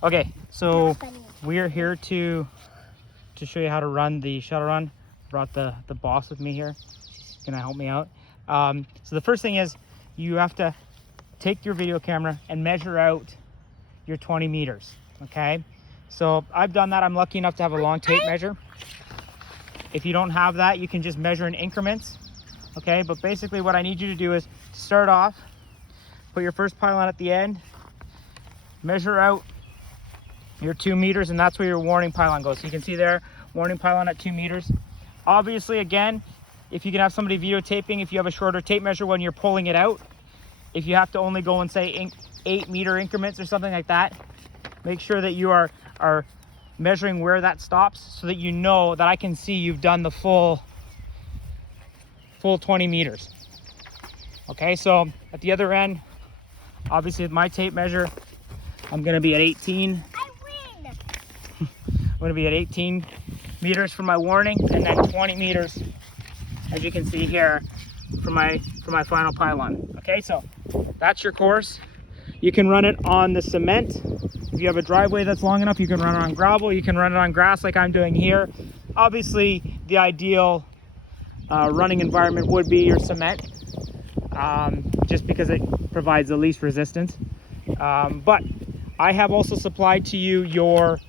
Okay, so we're here to show you how to run the shuttle run. Brought the boss with me here. She's gonna help me out. So the first thing is you have to take your video camera and measure out your 20 meters. Okay, so I've done that. I'm lucky enough to have a long tape measure. If you don't have that, you can just measure in increments. Okay, but basically what I need you to do is start off, put your first pylon at the end, measure out your 2 meters, and that's where your warning pylon goes. So you can see there, warning pylon at 2 meters. Obviously, again, if you can have somebody videotaping, if you have a shorter tape measure when you're pulling it out, if you have to only go and say 8 meter increments or something like that, make sure that you are measuring where that stops so that you know that I can see you've done the full 20 meters. Okay, so at the other end, obviously with my tape measure, I'm gonna be at 18. I win! I'm gonna be at 18 meters for my warning, and then 20 meters, as you can see here, for my final pylon. Okay, so that's your course. You can run it on the cement. If you have a driveway that's long enough, you can run it on gravel. You can run it on grass like I'm doing here. Obviously, the ideal running environment would be your cement, just because it provides the least resistance. But I have also supplied to you your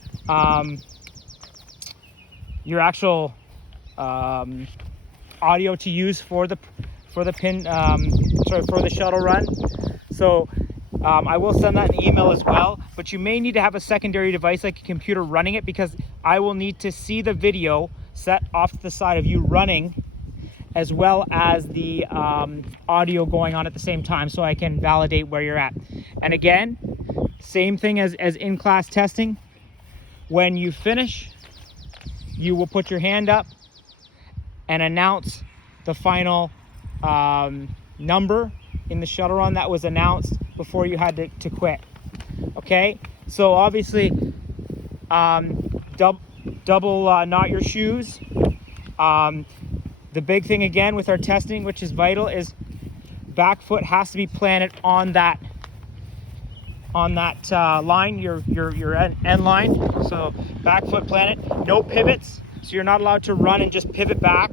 actual audio to use for the shuttle run. So I will send that in the email as well, but you may need to have a secondary device like a computer running it, because I will need to see the video set off to the side of you running, as well as the audio going on at the same time, so I can validate where you're at. And again, same thing as in-class testing. When you finish, you will put your hand up and announce the final number in the shuttle run that was announced before you had to quit. Okay, so obviously double knot your shoes. The big thing again with our testing, which is vital, is back foot has to be planted on that line, your end line. So back foot planted, no pivots. So you're not allowed to run and just pivot back.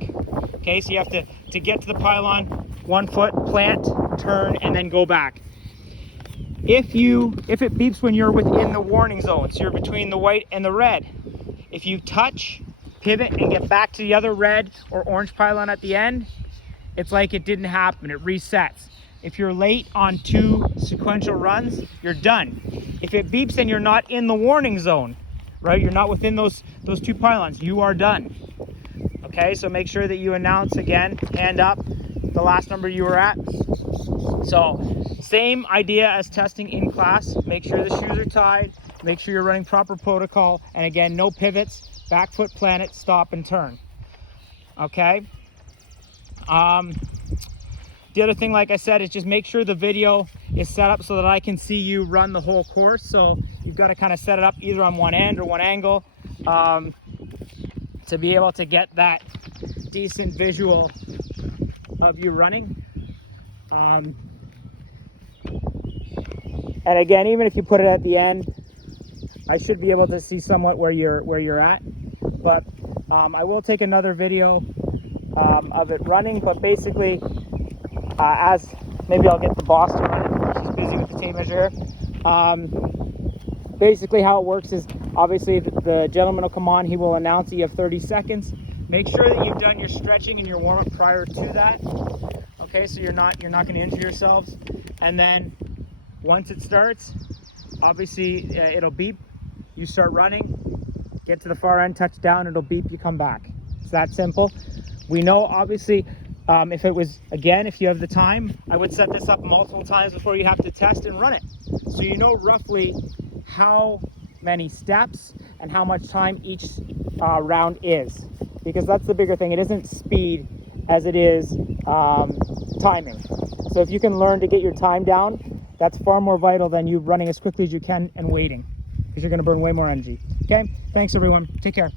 Okay, so you have to get to the pylon, 1 foot, plant, turn, and then go back. If it beeps when you're within the warning zone, so you're between the white and the red, if you touch, pivot, and get back to the other red or orange pylon at the end, it's like it didn't happen. It resets. If you're late on 2 sequential runs, you're done. If it beeps and you're not in the warning zone, right, you're not within those 2 pylons, you are done. Okay, so make sure that you announce again, hand up, the last number you were at. So same idea as testing in class. Make sure the shoes are tied, make sure you're running proper protocol, and again, no pivots, back foot planet, stop and turn. Okay. The other thing, like I said, is just make sure the video is set up so that I can see you run the whole course. So you've got to kind of set it up either on one end or one angle to be able to get that decent visual of you running. And again, even if you put it at the end, I should be able to see somewhat where you're at. But I will take another video of it running. But basically, as maybe I'll get the boss to run it. She's busy with the tape measure. Basically, how it works is obviously the gentleman will come on. He will announce that you have 30 seconds. Make sure that you've done your stretching and your warm up prior to that. Okay, so you're not going to injure yourselves. And then once it starts, obviously it'll beep. You start running, get to the far end, touch down, it'll beep, you come back. It's that simple. We know, obviously, if you have the time, I would set this up multiple times before you have to test and run it. So you know roughly how many steps and how much time each round is. Because that's the bigger thing. It isn't speed as it is timing. So if you can learn to get your time down, that's far more vital than you running as quickly as you can and waiting, because you're going to burn way more energy. Okay, thanks everyone. Take care.